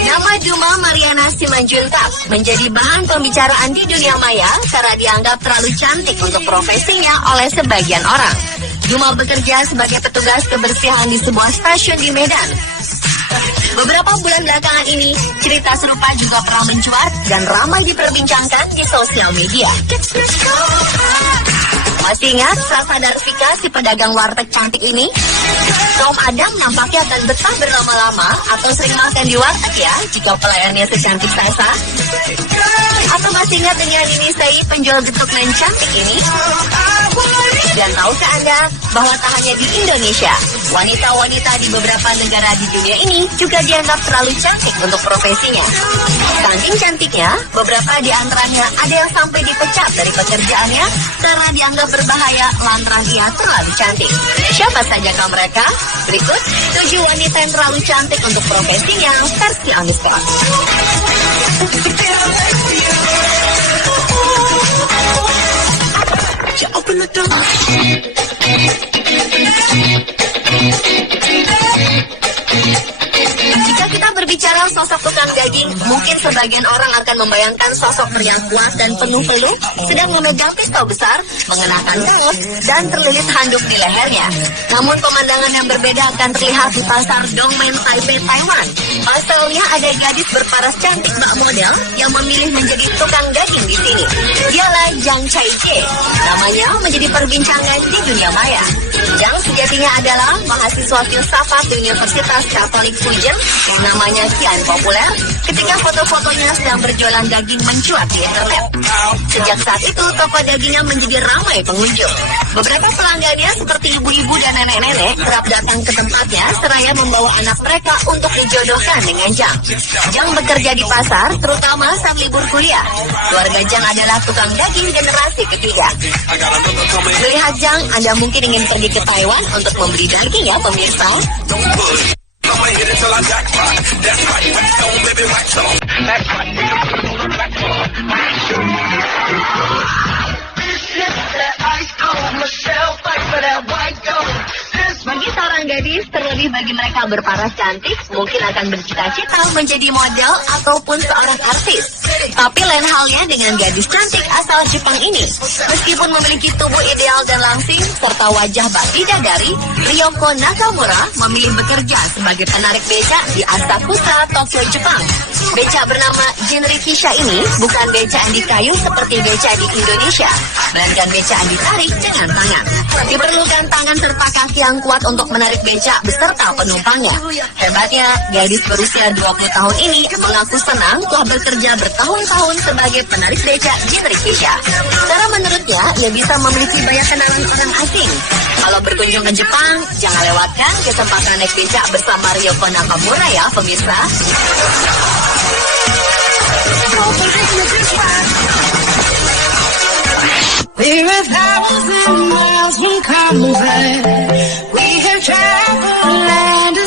Nama Duma Mariana Simanjuntak menjadi bahan pembicaraan di dunia maya karena dianggap terlalu cantik untuk profesinya oleh sebagian orang. Duma bekerja sebagai petugas kebersihan di sebuah stasiun di Medan. Beberapa bulan belakangan ini, cerita serupa juga pernah mencuat dan ramai diperbincangkan di sosial media. Masih ingat Rafa Darvika, si pedagang warteg cantik ini? Kaum Adam nampaknya akan betah berlama-lama atau sering makan di warteg ya jika pelayannya secantik Sasa. Atau masih ingat dengan Nisai, penjual getuk men cantik ini? Dan tahukah Anda bahwa tak hanya di Indonesia, wanita-wanita di beberapa negara di dunia ini juga dianggap terlalu cantik untuk profesinya. Saking cantiknya, beberapa di antaranya ada yang sampai dipecat dari pekerjaannya karena dianggap berbahaya lantaran ia terlalu cantik. Siapa saja mereka? Berikut 7 wanita yang terlalu cantik untuk profesinya versi Aniska. Jika kita berbicara sosok tukang daging, mungkin sebagian orang akan membayangkan sosok pria kuat dan penuh peluk, sedang memegang pistol besar, mengenakan kaos, dan terlilit handuk di lehernya. Namun pemandangan yang berbeda akan terlihat di pasar Dongmen, Taipei, Taiwan. Pasalnya ada gadis berparas cantik bak model yang memilih menjadi tukang daging di sini. Dialah Zhang Chaijie. Namanya menjadi perbincangan di dunia maya. Zhang sejatinya adalah mahasiswa filsafat di Universitas Katolik Fujian yang namanya kian populer ketika foto-fotonya sedang berjualan daging mencuat di internet. Sejak saat itu, toko dagingnya menjadi ramai pengunjung. Beberapa pelanggannya seperti ibu-ibu dan nenek-nenek kerap datang ke tempatnya seraya membawa anak mereka untuk dijodohkan dengan Zhang. Zhang bekerja di pasar, terutama saat libur kuliah. Keluarga Zhang adalah tukang daging generasi ketiga. Melihat Zhang, Anda mungkin ingin pergi ke Taiwan untuk membeli daging ya pemirsa. Bagi seorang gadis, terlebih bagi mereka berparas cantik, mungkin akan bercita-cita menjadi model ataupun seorang artis. Tapi lain halnya dengan gadis cantik asal Jepang ini. Meskipun memiliki tubuh ideal dan langsing, serta wajah bak bidadari, Ryoko Nakamura memilih bekerja sebagai penarik becak di Asakusa, Tokyo, Jepang. Becak bernama Jinrikisha ini bukan becak yang dikayu seperti becak di Indonesia, melainkan becak yang ditarik dengan tangan. Diperlukan tangan serta kaki yang kuat untuk menarik becak beserta penumpangnya. Hebatnya, gadis berusia 20 tahun ini mengaku senang telah bekerja bertahun-tahun sebagai penarik becak Jinrikisha. Karena menurutnya, ia bisa memiliki banyak kenalan orang asing. Kalau berkunjung ke Jepang, jangan lewatkan kesempatan naik becak bersama Ryoko Nakamura ya, pemirsa.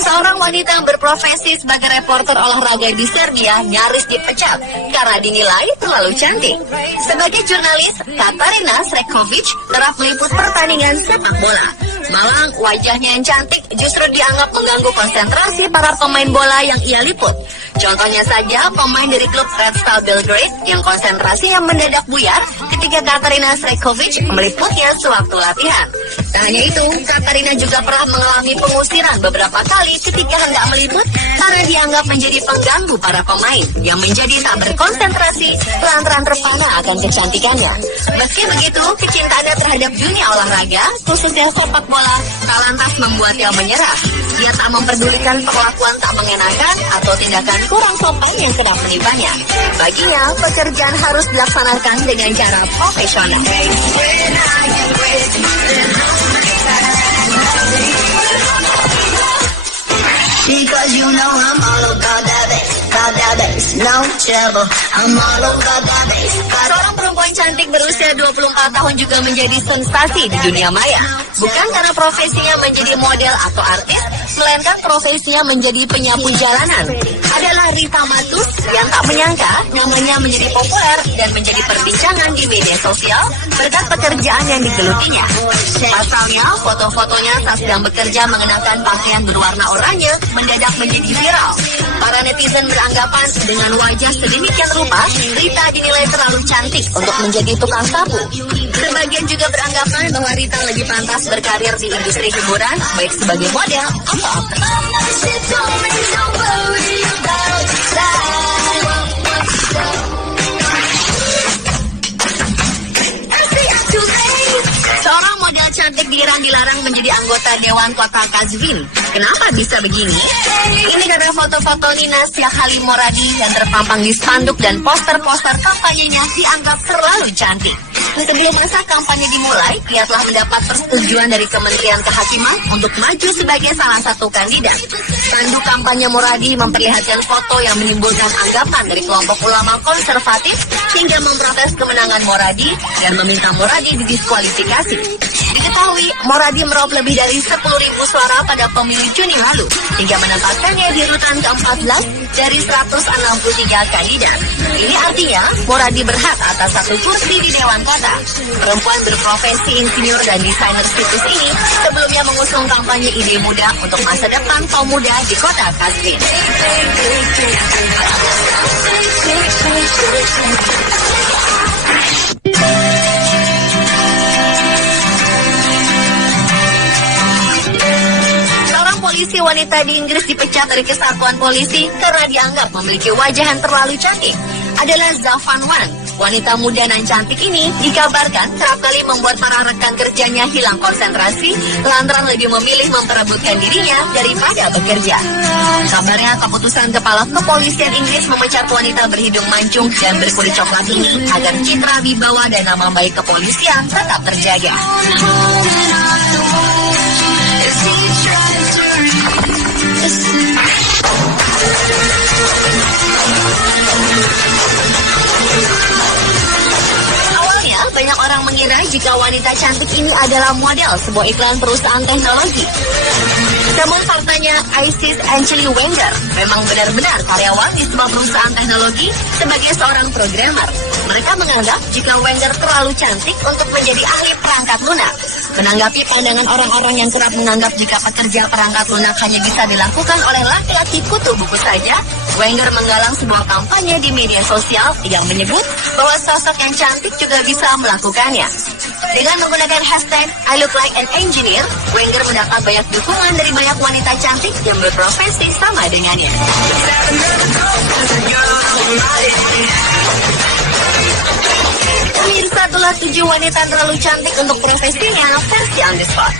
Seorang wanita yang berprofesi sebagai reporter olahraga di Serbia nyaris dipecat karena dinilai terlalu cantik. Sebagai jurnalis, Katarina Srekovic kerap meliput pertandingan sepak bola. Malang, wajahnya yang cantik justru dianggap mengganggu konsentrasi para pemain bola yang ia liput. Contohnya saja pemain dari klub Red Star Belgrade yang konsentrasinya mendadak buyar ketika Katarina Srekovic meliputnya sewaktu latihan. Tak hanya itu, Katarina juga pernah mengalami pengusiran beberapa kali ketika hendak meliput karena dianggap menjadi pengganggu para pemain yang menjadi tak berkonsentrasi lantaran terpana akan kecantikannya. Meski begitu, kecintaannya terhadap dunia olahraga, khususnya sepak bola, tak lantas membuatnya menyerah. Dia tak memperdulikan perlakuan tak mengenakan atau tindakan kurang sopan yang kerap menimpanya. Baginya, pekerjaan harus dilaksanakan dengan cara profesional. Because you know I'm all about that bass, no trouble, I'm all over that bass. Seorang perempuan cantik berusia 24 tahun juga menjadi sensasi di dunia maya. Bukan karena profesinya menjadi model atau artis, melainkan profesinya menjadi penyapu jalanan. Adalah Rita Matus yang tak menyangka namanya menjadi populer dan menjadi perbincangan di media sosial berkat pekerjaan yang digelutinya. Pasalnya, foto-fotonya saat sedang bekerja mengenakan pakaian berwarna oranye mendadak menjadi viral. Para netizen beranggapan dengan wajah sedemikian rupa, Rita dinilai terlalu cantik untuk menjadi tukang sapu. Sebagian juga beranggapan bahwa Rita lebih pantas berkarir di industri hiburan, baik sebagai model atau aktris. Seorang model cantik di Iran dilarang menjadi anggota Dewan Kota Kazvin. Kenapa bisa begini? Ini karena foto-foto Nina Syah Halim Moradi yang terpampang di spanduk dan poster-poster kampanyenya dianggap terlalu cantik. Sebelum masa kampanye dimulai, ia telah mendapat persetujuan dari Kementerian Kehakiman untuk maju sebagai salah satu kandidat. Spanduk kampanye Moradi memperlihatkan foto yang menimbulkan anggapan dari kelompok ulama konservatif hingga memprotes kemenangan Moradi dan meminta Moradi didiskualifikasi. Diketahui, Moradi meraup lebih dari 10.000 suara pada pemilu Juni lalu, hingga menempatkannya di urutan ke-14 dari 163 kandidat. Ini artinya, Moradi berhak atas satu kursi di Dewan Kota. Perempuan berprofesi insinyur dan desainer situs ini sebelumnya mengusung kampanye ide muda untuk masa depan kaum muda di kota Kazvin. Polisi wanita di Inggris dipecat dari kesatuan polisi karena dianggap memiliki wajah yang terlalu cantik. Adalah Zafan Wan. Wanita muda dan cantik ini dikabarkan kerap kali membuat para rekan kerjanya hilang konsentrasi lantaran lebih memilih memperebutkan dirinya daripada bekerja. Kabarnya keputusan kepala kepolisian Inggris memecat wanita berhidung mancung dan berkulit coklat ini agar citra wibawa dan nama baik kepolisian tetap terjaga. Awalnya, banyak orang mengira jika wanita cantik ini adalah model sebuah iklan perusahaan teknologi. Namun faktanya, Isis Angeli Wenger memang benar-benar karyawan di sebuah perusahaan teknologi sebagai seorang programmer. Mereka menganggap jika Wenger terlalu cantik untuk menjadi ahli perangkat lunak. Menanggapi pandangan orang-orang yang kerap menganggap jika pekerja perangkat lunak hanya bisa dilakukan oleh laki-laki kutu buku saja, Wenger menggalang sebuah kampanye di media sosial yang menyebut bahwa sosok yang cantik juga bisa melakukannya. Dengan menggunakan hashtag I look like an engineer, Wenger mendapat banyak dukungan dari banyak wanita cantik yang berprofesi sama dengannya. Pemirsa, itulah 7 wanita terlalu cantik untuk profesinya versi on the spot.